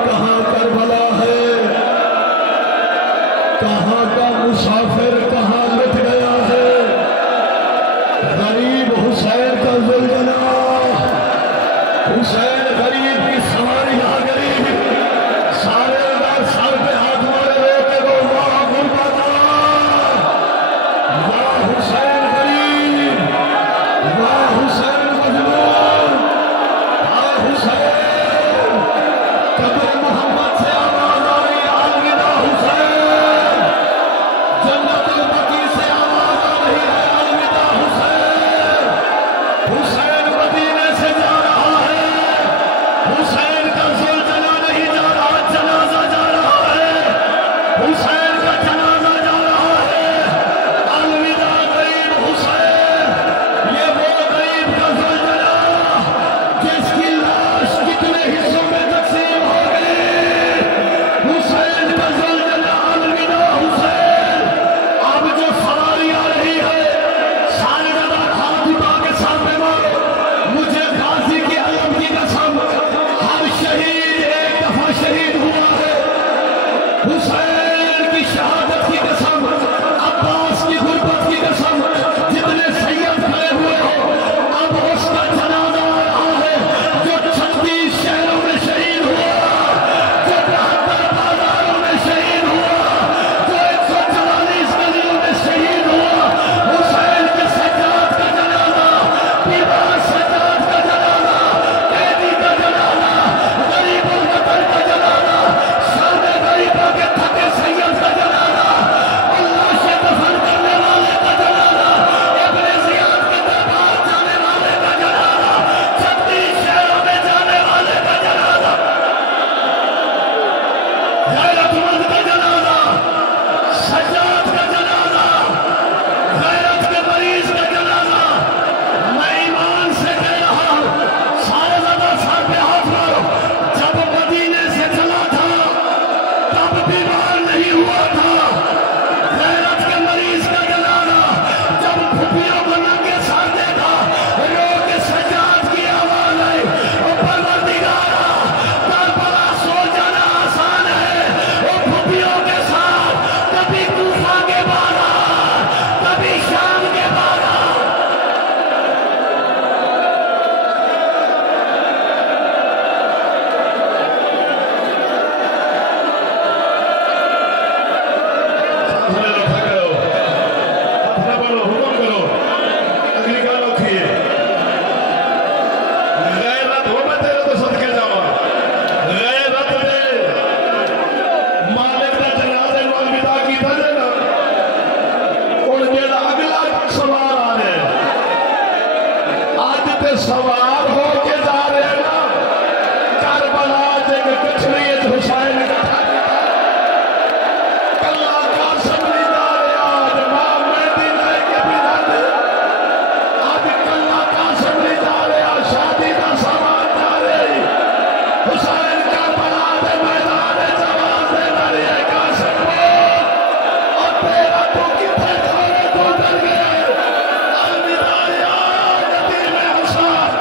कहाँ करबला है, कहाँ का मुसाफिर कहाँ लुट गया है। गरीब हुसैन का जुल्जना, हुसैन गरीब की सवारियां गरीब, सारे सर पे हाथ मारे रोके को वाह गुरबाता, वाह हुसैन गरीब, वाह हुसैन मजलूम, वाह हुसैन। कब्र मोहम्मद से आवाज आ रही है, अलविदा हुसैन। जन्नतुल बकी से आवाज आ रही है, अलविदा हुसैन। हुसैन मदीने से जा रहा है, हुसैन का जुल्जना नहीं जा रहा, जनाजा जा रहा है, हुसैन का जनाजा जा रहा है। अलविदा गरीब हुसैन। ये वो गरीब का जुल्जना जिसकी लाश कितने हिस्सों में तकसीम हो गई। हुसैन का जुल्जना, अलविदा हुसैन। अब जो सवारी आ रही है, सारे जगह हाथ उठा के सामने मारो, मुझे गाजी की अलम की कसम, हर शहीद एक दफा शहीद हुआ है। हुसैन की शहादत की कसम, अब्बास की गुर्बत की कसम, जितने सैयद खड़े हुए हो, अब उसका जनाजा आ रहा है जो 36 शहरों में शहीद हुआ, जो 72 बाजारों में शहीद हुआ, जो 144 गलियों में शहीद हुआ। हुसैन के सज्जाद का जनाजा, दीवार सज्जाद का जनाजा, कैदी का जनाजा, गरीबुल वतन का जनाजा, शान गरीबों के थके सैयद का जनाजा, अल्लाह से दफन करने वाले का जनाजा, इब्ने जियाद के दरबार जाने वाले का जनाजा, 36 शहरों में जाने वाले का जनाजा, गैरतमंद का जनाजा, सज्जाद का जनाजा, गैरत के मरीज का जनाजा। मैं ईमान से कह रहा हूं, सारे ज्यादा सर पे हाथ मारो। जब मदीने से चला था तब बीमार नहीं हुआ था। गैरत के मरीज का जनाजा, जब फुफियों को नंगे सर देखा, रो के सज्जाद की आवाज आई, ओ परवरदिगारा, करबला सो जाना आसान है। ओ फुफियों के साथ कभी कूफा के बाजार, कभी शाम के बाजार। सामने रखा करो, अपना बोलो, हुक्म करो, अगली गाल उठी है। गैरत हो मैं तेरे तो सदके जावा, गैरत दे मालिक दा जनाजे नूं अलविदा कीता जाना। हुण जेड़ा अगला सवार आ रहा है, अज ते सवार हो के जा रहे हैं ना, करबला च एक गठरी च हुसैन इकट्ठा कीता, कल्ला कासिम नहीं जा रहा, आज मां मेहदी लेके भी जाते, आज कल्ला कासिम नहीं जा रहा, शादी का सामान जा रही। हुसैन करबला दे मैदान च आवाज दे रही है, कासिम और तेरा तू किथे खड़े तू डर गए। अलविदा या यतीम हुसैन,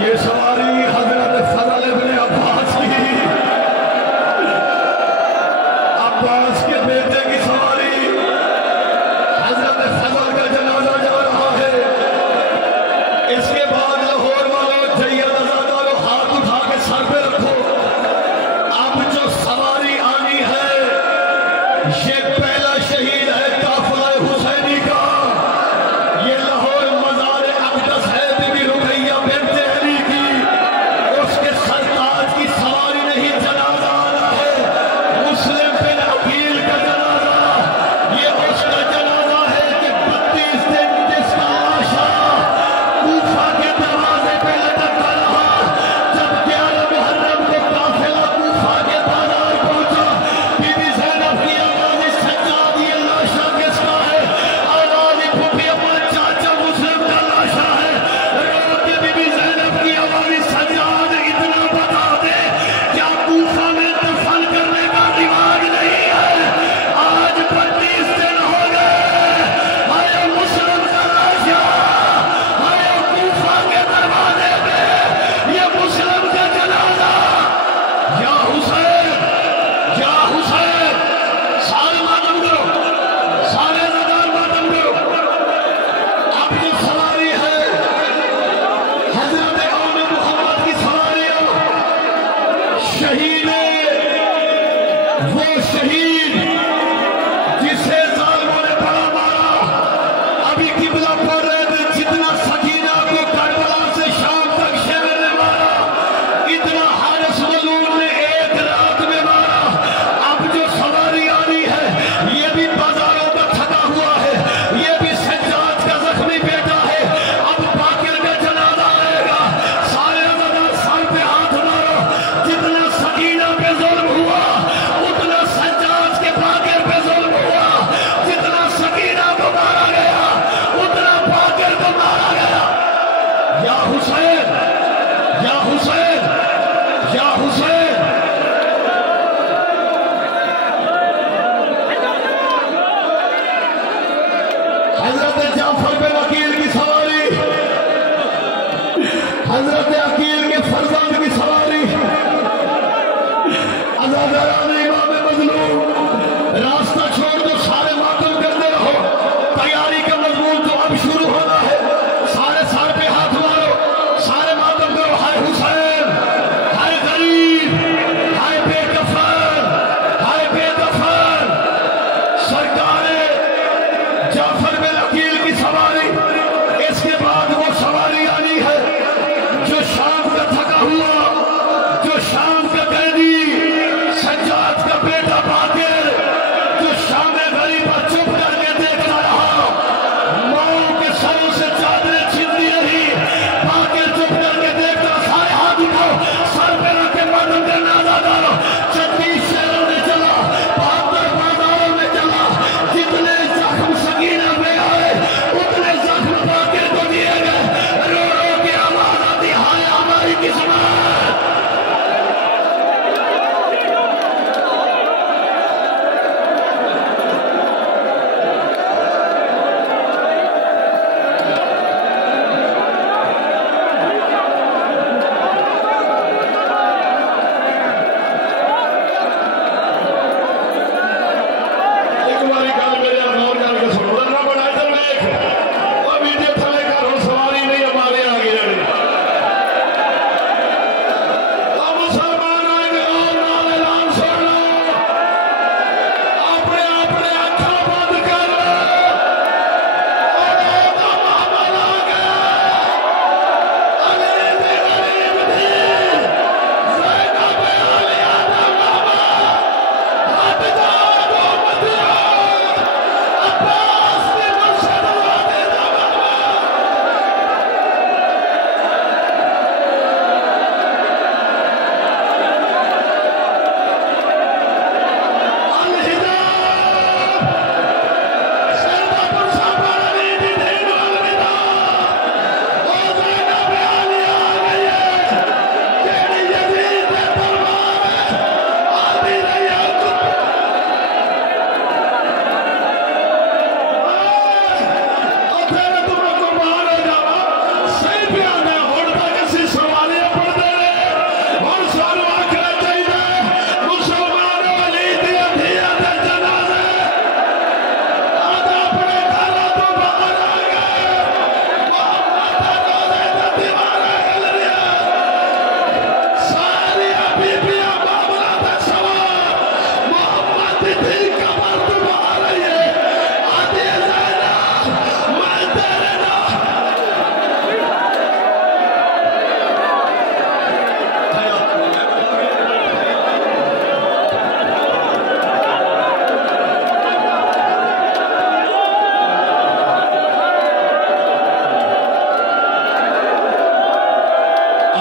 ये सवारी हजरत फजल इब्ने अब्बास की, अब्बास के बेटे की सवारी। हजरत फजल का जनाजा जा रहा है। इसके बाद लाहौर वालों, जैयद आजादारों, हाथ उठा के सर पे रखो। अब जो सवारी आनी है ये पहला शहीद है काफिला हुसैनी का। ये लाहौर मज़ार अक़दस है बीबी रुक़ैया बिन्त अली की। उसके सरताज की सवारी नहीं, जनाजा आना है। मुस्लिम बिन अकील का जनाजा, ये उसका जनाजा है कि 32 दिन जिसका लाशा कूफा के दरवाजे पे लटका रहा। जब 11 मुहर्रम को काफिला कूफा के बाजार पहुंचा, बीबी ज़ैनब की आवाज़ सज्जाद, ये लाशा किसका है? आवाज़ फूफी अम्मा, चाचा मुस्लिम का लाशा है। रो के बीबी ज़ैनब की आवाज़ सज्जाद, इतना बता दे क्या कूफा में दफन करने का रिवाज नहीं है? आज 32 दिन हो गए, हरे मुस्लिम का लाशा, हरे कूफा के दरवाजे पे ये मुस्लिम का जनाजा। या हुसैन, या हुसैन, सारे मातम करो, सारे नदार मातम करो। अब जो सवारी है हजरत आम मोहम्मद की सवारी, शहीद, वो शहीद जिसे जालिमों ने बड़ा मारा। अभी किबला पढ़ रहे थे, जितना सकीना को करबला से शाम तक शेर ने मारा, इतना हारिस मलून ने एक रात में मारा। अब जो सवारी आनी है ये भी बाजारों का थका हुआ है, ये भी सज्जाद का जख्मी बेटा है। अब बाकिर का जनाजा आएगा। सारे अज़ादार सर पे हाथ मारो। जितना सकीना पे जुल्म हुआ उतना सज्जाद के बाकिर पे जुल्म हुआ। जितना सकीना को मारा गया उतना बाकिर को मारा गया। या हुसैन, या हुसैन, या हुसैन। हजरत जाफर बिन अकील की सवारी, हजरत अकील के फरजाद की सवारी। अज़ादारान इमाम मज़लूम, रास्ता छोड़ दो, सारे मातम करते रहो। तैयारी का मज़मून तो अब शुरू होना है। सारे सर पे हाथ मारो, सारे मातम करो। हाय हुसैन, हाय गरीब, हाय बेकफन, हाय बेदफन। सरकारे जाफर बिन अकील की सवारी। इसके बाद वो सवारी आनी है जो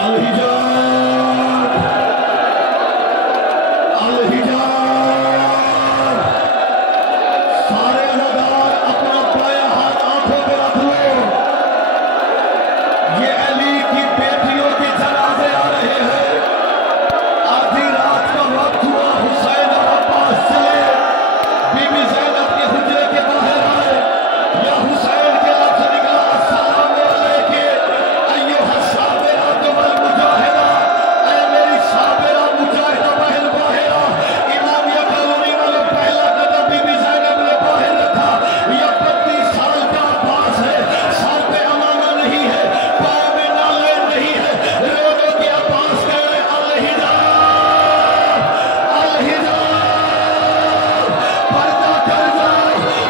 अलहिजाब, अलहिजाब। सारे अज़ादार अपना बायां हाथ आंखों पे रख लो। ये अली की बेटियों के जनाजे आ रहे हैं। आधी रात का वक्त हुआ, हुसैन और अब्बास चले, बीबी ज़ैनब के हुजरे के बाहर आए। या हुसैन के लफ्ज़ निकला, अस्सलाम अलैके अय्युहा साबिरा वल मुजाहिदा, ऐ मेरी साबिरा मुजाहिदा बहन बाहिरा। इमाम यकरूनी वाले पहला कदम बीबी ज़ैनब ने बाहर रखा। यह 32 साल का अब्बास है, सर पे अमामा नहीं है, पाँव में नाले नहीं है। रो के अब्बास कह रहे अलहिजाब, अलहिजाब, पर्दा कर जाओ।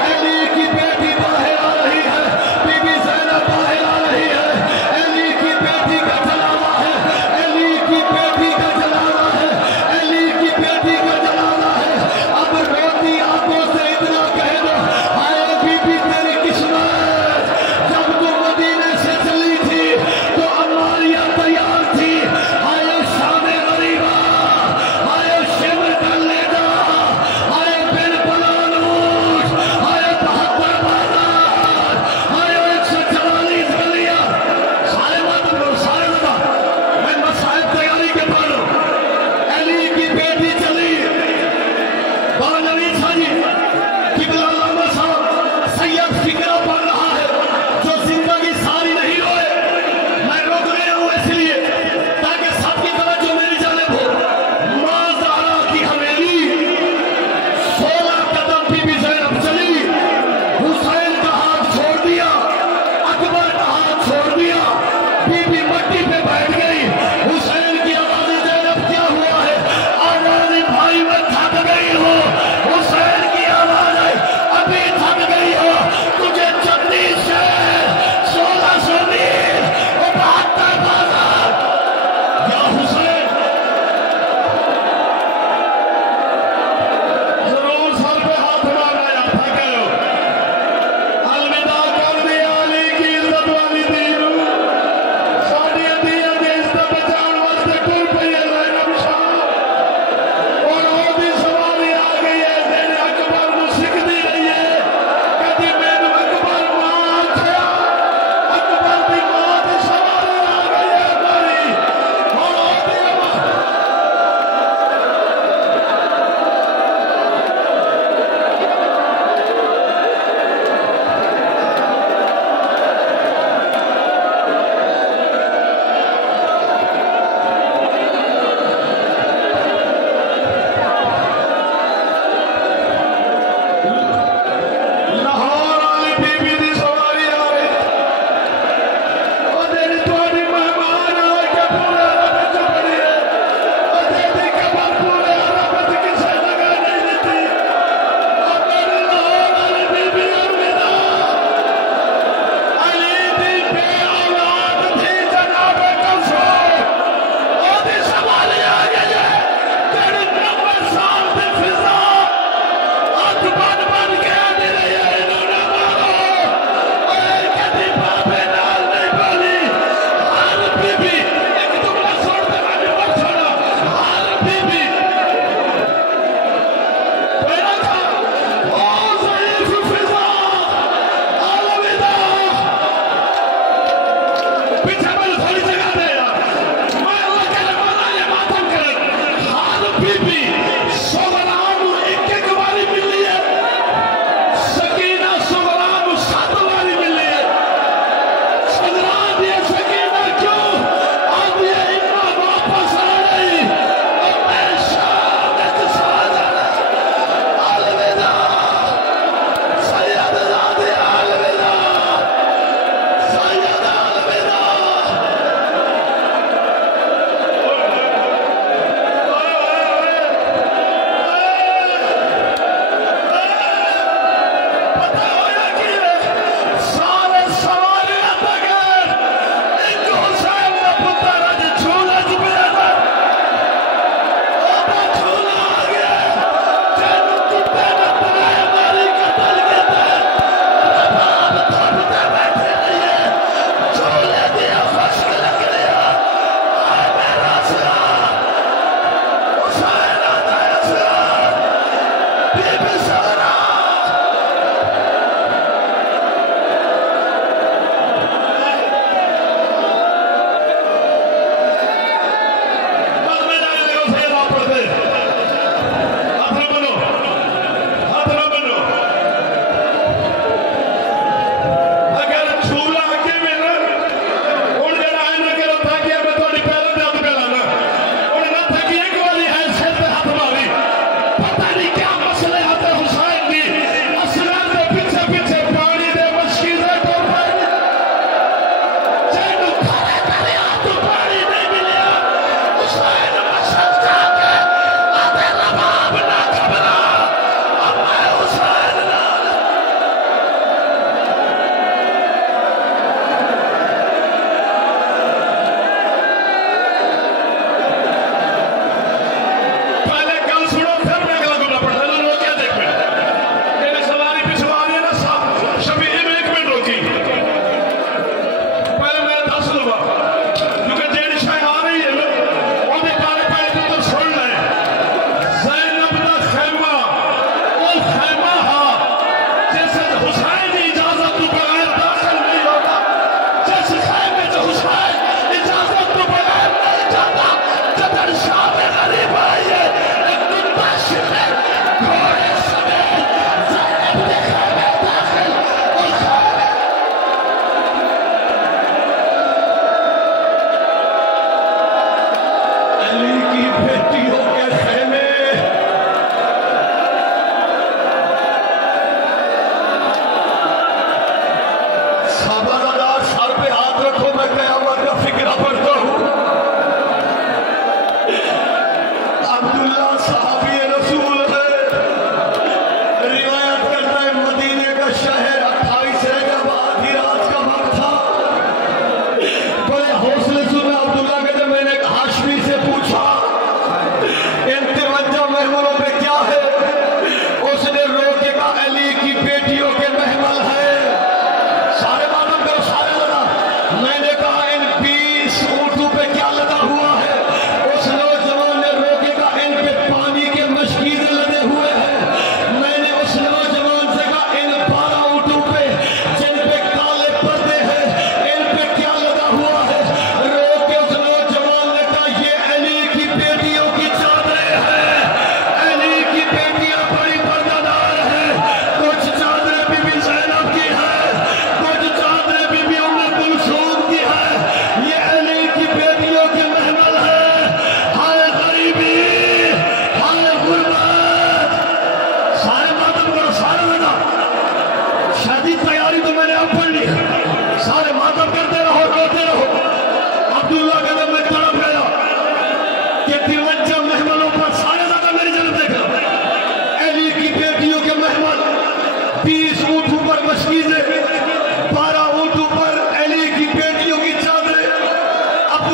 अली की बेटी बाहर आ रही है, बीबी ज़ैनब बाहर आ रही है। अली की बेटी का जनाजा है, अली की बेटी का जनाजा है, अली की बेटी का जनाजा है। अब रोती आंखों से इतना कह दो, हाय बीबी तेरी किस्मत, जब तू मदीने से चली थी तो अम्मारिया तैयार थी। हाय शामे गरीबा, हाय शिमर का लेदा, हाय बिन बलानूस, हाय 72 बाजार, हाय 144 गलियां। सारे बात करो, सारे बता, मैं मसाइब तैयारी के पालो। अली की बेटी चली, बाबा नवीद शाह जी किबला लामा साहब सैयद फिक्रा पढ़ रहा है, जो जिंदगी सारी नहीं रोए। मैं रोक रहा हूं इसलिए ताकि सबकी तवज्जो मेरी जानिब हो। मां ज़हरा की हवेली 16 कदम बीबी ज़ैनब चली, हुसैन का हाथ छोड़ दिया, अकबर का हाथ छोड़ दिया, बीबी मट्टी पे बैठ गई। हुसैन की आवाज़, ज़ैनब क्या हुआ है? आवाज़ भाई मैं थक गई हूँ। हुसैन की आवाज़ है, अभी थक गई हो, तुझे 36 शहर, 1600 मील और 72 बाजार। या हुसैन, जरूर सर पे हाथ मारा या थके हो। अलविदा कर दिया अली की इज्जत वाली दीन, साड़ी दिया दे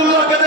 अल्लाह के